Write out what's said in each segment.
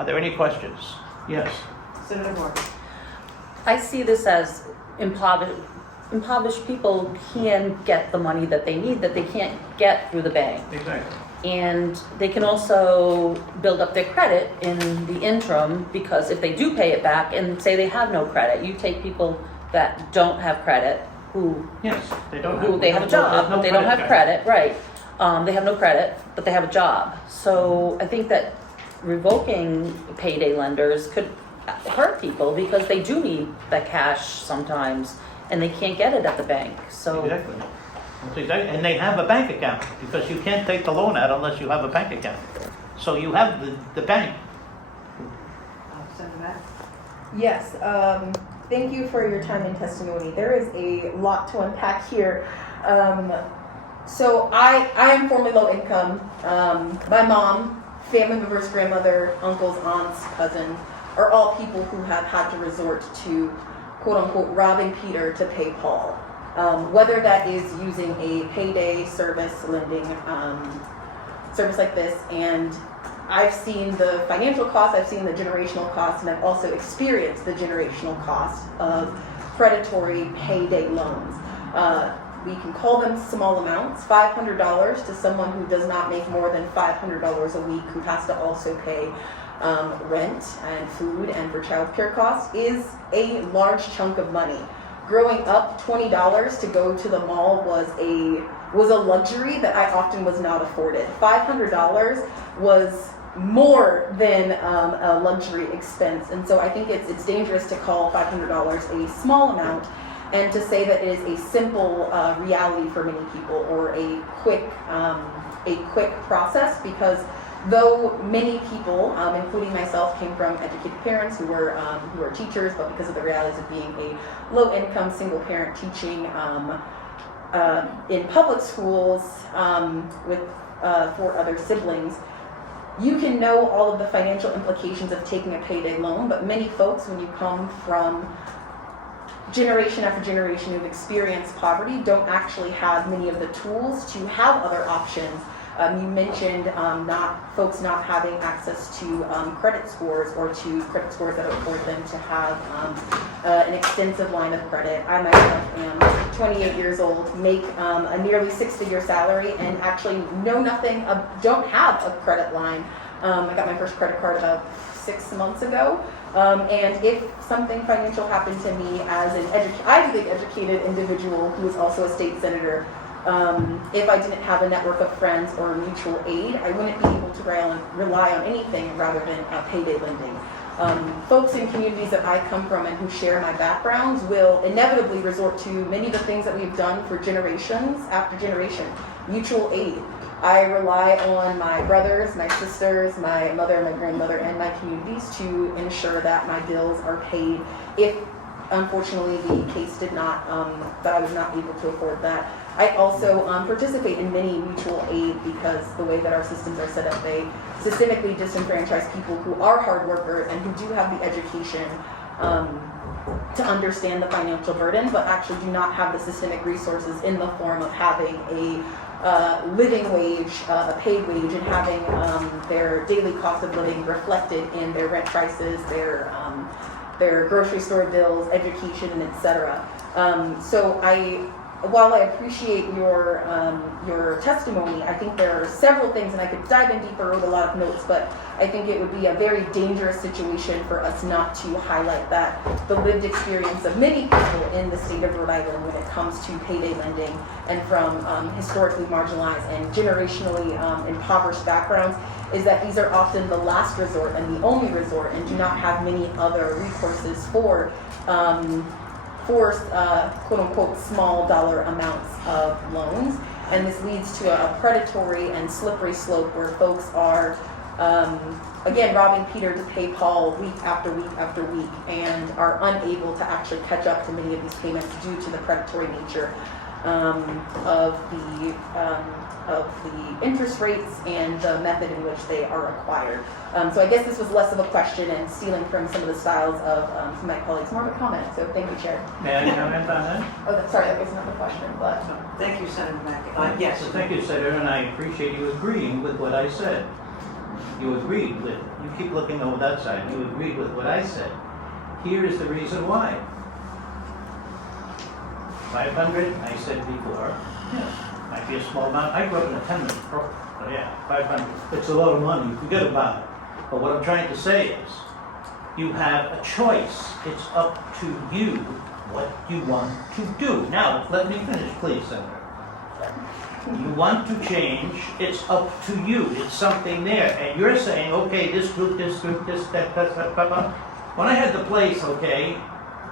Are there any questions? Yes. Senator Moore. I see this as impoverished people can get the money that they need that they can't get through the bank. Exactly. And they can also build up their credit in the interim, because if they do pay it back and say they have no credit, you take people that don't have credit who Yes, they don't who have. they have a job, but they don't have credit, right? They have no credit, but they have a job. So I think that revoking payday lenders could hurt people because they do need that cash sometimes and they can't get it at the bank. So Exactly. That's exactly. And they have a bank account, because you can't take the loan out unless you have a bank account. So you have the bank. Senator Mack. Yes, thank you for your time and testimony. There is a lot to unpack here. So I am formerly low income. My mom, family members, grandmother, uncles, aunts, cousins are all people who have had to resort to quote unquote robbing Peter to pay Paul. Whether that is using a payday service, lending service like this, and I've seen the financial cost, I've seen the generational cost, and I've also experienced the generational cost of predatory payday loans. We can call them small amounts. $500 to someone who does not make more than $500 a week, who has to also pay rent and food and for childcare costs, is a large chunk of money. Growing up, $20 to go to the mall was a luxury that I often was not afforded. $500 was more than a luxury expense, and so I think it's dangerous to call $500 a small amount and to say that it is a simple reality for many people, or a quick process, because though many people, including myself, came from educated parents who were teachers, but because of the realities of being a low-income single parent teaching in public schools with 4 other siblings, you can know all of the financial implications of taking a payday loan, but many folks, when you come from generation after generation who've experienced poverty, don't actually have many of the tools to have other options. You mentioned folks not having access to credit scores, or to credit scores that afford them to have an extensive line of credit. I myself am 28 years old, make a nearly 6-figure salary, and actually know nothing, don't have a credit line. I got my first credit card about 6 months ago. And if something financial happened to me as an Ivy League educated individual who is also a state senator, if I didn't have a network of friends or mutual aid, I wouldn't be able to rely on anything rather than payday lending. Folks in communities that I come from and who share my backgrounds will inevitably resort to many of the things that we've done for generations after generation. Mutual aid. I rely on my brothers, my sisters, my mother, my grandmother, and my communities to ensure that my bills are paid if, unfortunately, the case did not, that I was not able to afford that. I also participate in many mutual aid, because the way that our systems are set up, they systemically disenfranchise people who are hard workers and who do have the education to understand the financial burden, but actually do not have the systemic resources in the form of having a living wage, a paid wage, and having their daily cost of living reflected in their rent prices, their grocery store bills, education, and etc. So while I appreciate your testimony, I think there are several things, and I could dive in deeper, wrote a lot of notes, but I think it would be a very dangerous situation for us not to highlight that the lived experience of many people in the state of Rhode Island when it comes to payday lending, and from historically marginalized and generationally impoverished backgrounds, is that these are often the last resort and the only resort, and do not have many other recourses for quote-unquote small dollar amounts of loans. And this leads to a predatory and slippery slope where folks are, again, robbing Peter to pay Paul week after week after week, and are unable to actually catch up to many of these payments due to the predatory nature of the interest rates and the method in which they are acquired. So I guess this was less of a question and stealing from some of the styles of some of my colleagues, more of a comment. So thank you, Chair. May I comment on that? Oh, sorry, that was not the question, but. Thank you, Senator Mack. Yes. Thank you, Senator, and I appreciate you agreeing with what I said. you agreed with, you keep looking over that side, you agreed with what I said. Here is the reason why. 500, I said before, yeah, might be a small amount. I grew up in a tenement, but yeah, 500. It's a lot of money, forget about it. But what I'm trying to say is, you have a choice. It's up to you what you want to do. Now, let me finish, please, Senator. You want to change, it's up to you. It's something there. And you're saying, okay, this group, this, that. When I had the place, okay,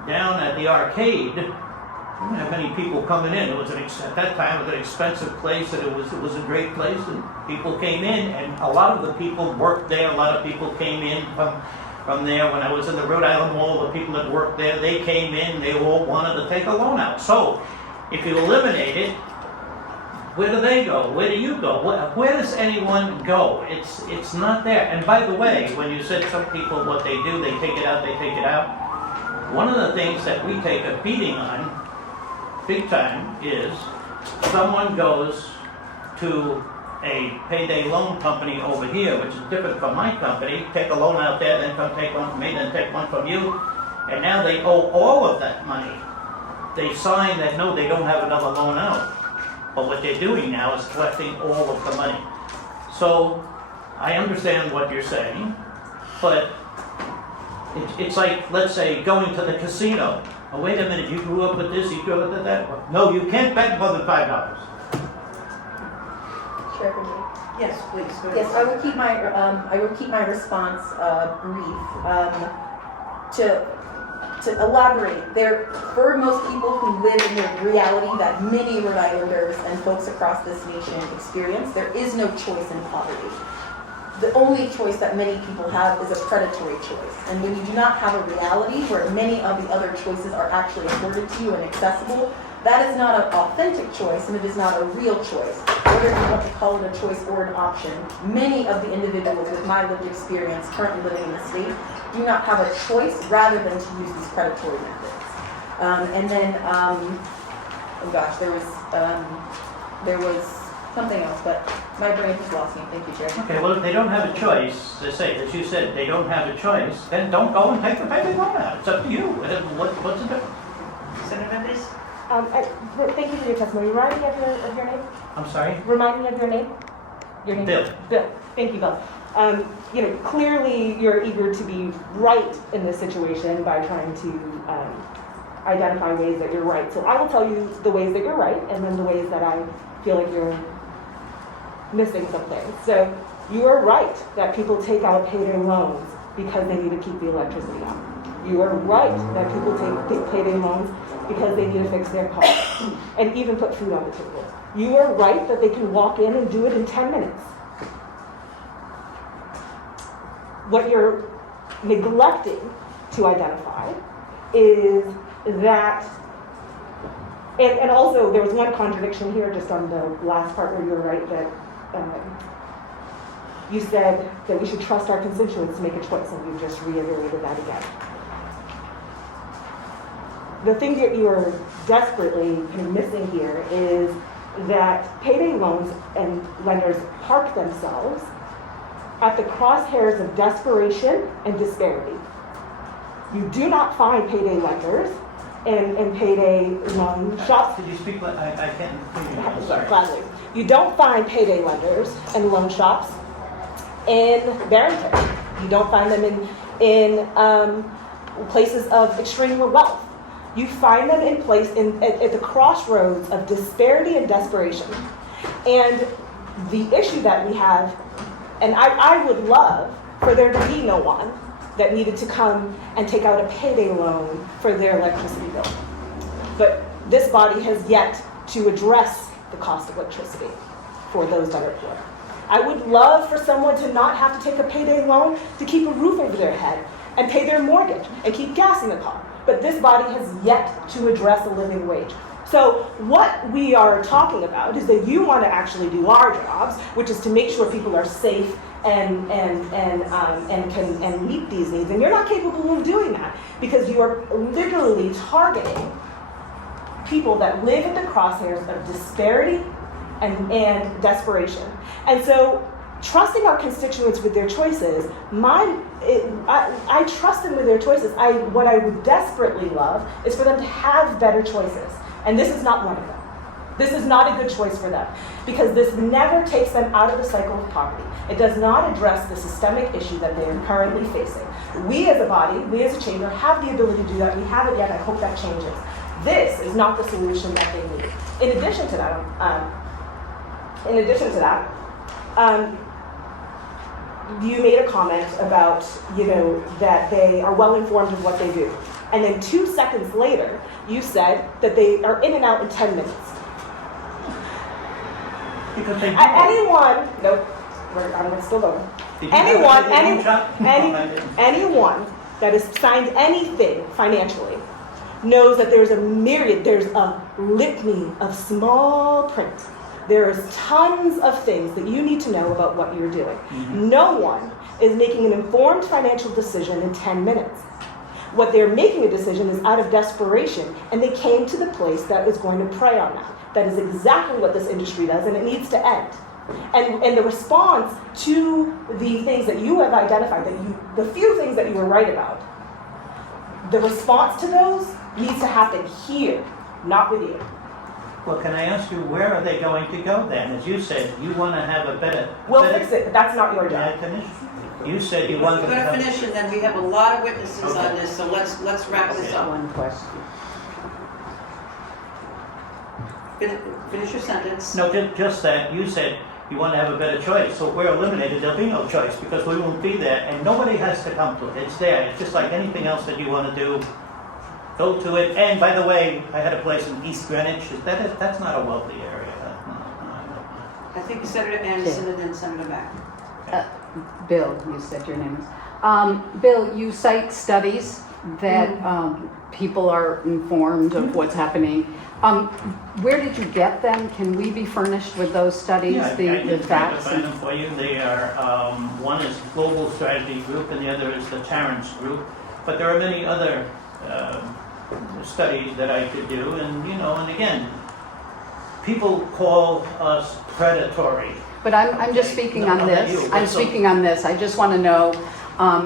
down at the arcade, we didn't have many people coming in. It was at that time, it was an expensive place, and it was a great place, and people came in, and a lot of the people worked there. A lot of people came in from there. When I was in the Rhode Island Mall, the people that worked there, they came in, they all wanted to take a loan out. So, if you eliminate it, where do they go? Where do you go? Where does anyone go? It's not there. And by the way, when you said some people, what they do, they take it out. One of the things that we take a beating on, big time, is someone goes to a payday loan company over here, which is different from my company, take a loan out there, then come take one from me, then take one from you, and now they owe all of that money. They sign that, no, they don't have another loan out. But what they're doing now is collecting all of the money. So, I understand what you're saying, but it's like, let's say, going to the casino. Oh, wait a minute, you grew up with this, you grew up with that? No, you can't bet more than $5. Chair for me. Yes, please, go ahead. Yes, I will keep my response brief. To elaborate, for most people who live in the reality that many Rhode Islanders and folks across this nation experience, there is no choice in poverty. The only choice that many people have is a predatory choice. And when you do not have a reality where many of the other choices are actually afforded to you and accessible, that is not an authentic choice, and it is not a real choice. Whether you want to call it a choice or an option, many of the individuals with my lived experience currently living in the state do not have a choice rather than to use these predatory methods. And then, oh gosh, there was something else, but my brain just lost me. Thank you, Chair. Okay, well, if they don't have a choice, as you said, they don't have a choice, then don't go and take the payday loan out. It's up to you. What's the difference? Senator Mendes? Thank you for your testimony. Remind me of your name? I'm sorry? Remind me of your name? Your name? Bill. Bill. Thank you, Bill. Clearly you're eager to be right in this situation by trying to identify ways that you're right. So I will tell you the ways that you're right and then the ways that I feel like you're missing something. So you are right that people take out payday loans because they need to keep the electricity on. You are right that people take payday loans because they need to fix their car and even put food on the table. You are right that they can walk in and do it in 10 minutes. What you're neglecting to identify is that, and also there was one contradiction here just on the last part where you were right that you said that we should trust our constituents to make a choice, and you just reiterated that again. The thing that you are desperately kind of missing here is that payday loans and lenders park themselves at the crosshairs of desperation and disparity. You do not find payday lenders and payday loan shops. Could you speak? I can't hear you. I'm sorry. Gladly. You don't find payday lenders and loan shops in Barrington. You don't find them in places of extreme wealth. You find them in at the crossroads of disparity and desperation. And the issue that we have, and I would love for there to be no one that needed to come and take out a payday loan for their electricity bill. But this body has yet to address the cost of electricity for those that are poor. I would love for someone to not have to take a payday loan to keep a roof over their head and pay their mortgage and keep gas in the car. But this body has yet to address a living wage. So what we are talking about is that you want to actually do our jobs, which is to make sure people are safe and can meet these needs. And you're not capable of doing that because you are literally targeting people that live in the crosshairs of disparity and desperation. And so trusting our constituents with their choices, I trust them with their choices. What I would desperately love is for them to have better choices. And this is not one of them. This is not a good choice for them because this never takes them out of the cycle of poverty. It does not address the systemic issue that they are currently facing. We as a body, we as a chamber have the ability to do that. We haven't yet. I hope that changes. This is not the solution that they need. In addition to that, you made a comment about, that they are well informed of what they do. And then 2 seconds later, you said that they are in and out in 10 minutes. Because they do. Nope, I'm still going. Did you ever take a loan shop? Anyone that has signed anything financially knows that there's a litany of small print. There's tons of things that you need to know about what you're doing. Mm-hmm. No one is making an informed financial decision in 10 minutes. What they're making a decision is out of desperation, and they came to the place that is going to prey on that. That is exactly what this industry does, and it needs to end. And the response to the things that you have identified, the few things that you were right about, the response to those needs to happen here, not with you. Well, can I ask you, where are they going to go then? As you said, you want to have a better... We'll fix it, but that's not your May I job. finish? You said you We're wanted to... going to finish, and then we have a lot of witnesses Okay. on this, so let's wrap this up. One question. Finish your sentence. No, just that, you said you want to have a better choice. So if we're eliminated, there'll be no choice because we won't be there and nobody has to come to it. It's there. It's just like anything else that you want to do. Go to it. And by the way, I had a place in East Greenwich. That's not a wealthy area. I think Senator Anderson and then Senator Mack. Bill, you said your name is. Bill, you cite studies that people are informed of what's happening. Where did you get them? Can we be furnished with those studies, Yeah, I the can try to facts? find them for you. They are, one is Global Strategy Group and the other is the Terrence Group. But there are many other studies that I could do. And again, people call us predatory. But I'm just speaking No, on not this. you, I'm but so- speaking on this. I just want to know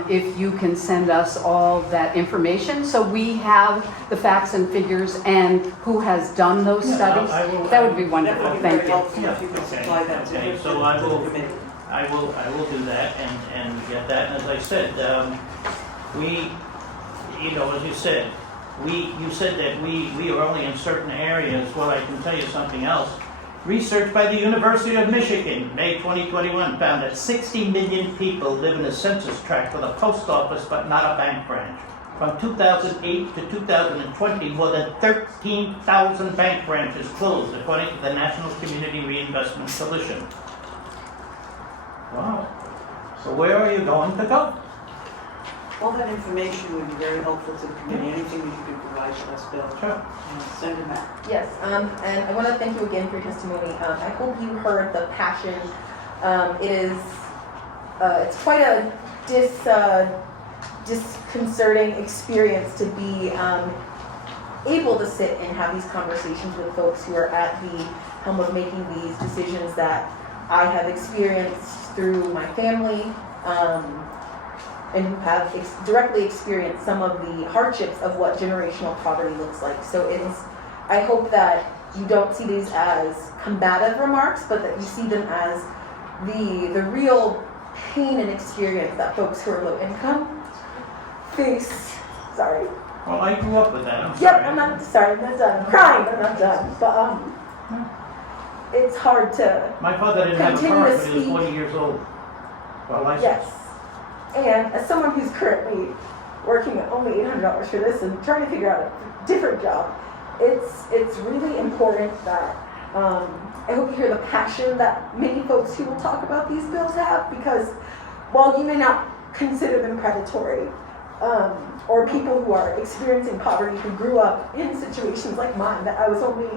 if you can send us all that information so we have the facts and figures and who has done those Yeah, studies. I will- That would be That wonderful. would be Thank very you. helpful if you could supply that to Okay, the so I will- committee. I will do that and get that. And as I said, as you said, you said that we are only in certain areas. Well, I can tell you something else. Research by the University of Michigan, May 2021, found that 60 million people live in a census tract with a post office but not a bank branch. From 2008 to 2020, more than 13,000 bank branches closed, according to the National Community Reinvestment Coalition. Wow. So where are you going to go? All that information would be very helpful to the committee. Anything that you could provide to us, Bill. Sure. Senator Mack. Yes, and I want to thank you again for your testimony. I hope you heard the passion. It's quite a disconcerting experience to be able to sit and have these conversations with folks who are at the helm of making these decisions that I have experienced through my family, and who have directly experienced some of the hardships of what generational poverty looks like. So I hope that you don't see these as combative remarks, but that you see them as the real pain and experience that folks who are low income face. Sorry. Well, I grew up with that. I'm Yep, sorry. I'm not done. I'm crying, but I'm not done. But it's hard to, My father didn't have a Continue car to until he was speak. 40 years old. Well, I yes. And as someone who's currently working at only $800 for this and trying to figure out a different job, it's really important that I hope you hear the passion that many folks who will talk about these bills have, because while you may not consider them predatory, or people who are experiencing poverty who grew up in situations like mine that I was only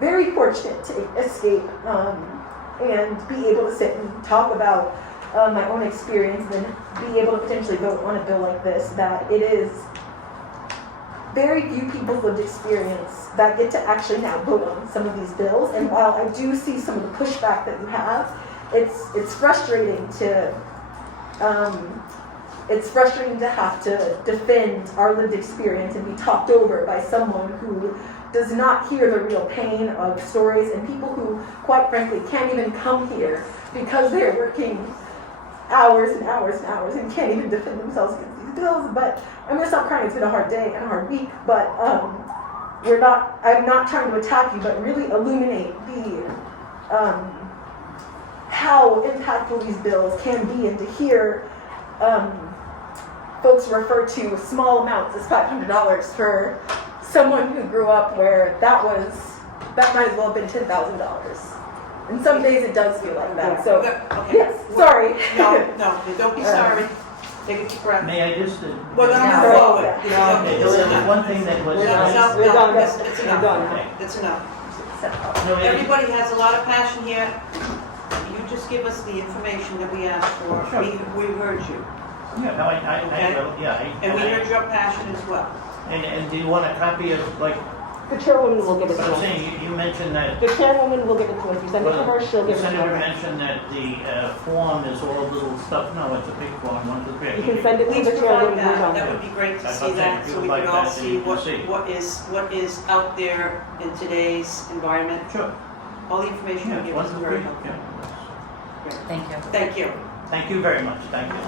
very fortunate to escape and be able to sit and talk about my own experience and be able to potentially vote on a bill like this, that it is very few people's lived experience that get to actually now vote on some of these bills. And while I do see some of the pushback that you have, it's frustrating to have to defend our lived experience and be talked over by someone who does not hear the real pain of stories, and people who, quite frankly, can't even come here because they're working hours and hours and hours and can't even defend themselves against these bills. But I'm gonna stop crying. It's been a hard day and a hard week, but I'm not trying to attack you, but really illuminate the how impactful these bills can be, and to hear folks refer to small amounts as $500 for someone who grew up where that might as well have been $10,000. And some days it does feel like that. So Okay. yes, sorry. No, don't be sorry. Take a deep breath. May I just? We're gonna No. move forward. Yeah. It's Okay, okay. there was one thing that was. We're done. No, We're done. it's We're enough. done. It's enough. No, it- Everybody has a lot of passion here. You just give us the information that we asked for. Sure. We heard you. Yeah, no, And we heard your passion as well. And do you want a copy of, like, The chairwoman will give it what to I'm us. saying, you mentioned that. The chairwoman will give it to us. You send it to her, she'll The give it to senator us. mentioned that the form is all little stuff. No, it's a big form, 1, 2, 3. You can send it to Please the provide chairwoman. that. We're That done. would be great to That's see what I'm saying. that, If you so we would can like all that, then see you can see. what is out there in today's environment. Sure. All the information Yeah, you give 1, us 2, is 3. very helpful. Yeah. Thank you. Thank you. Thank you very much, thank you.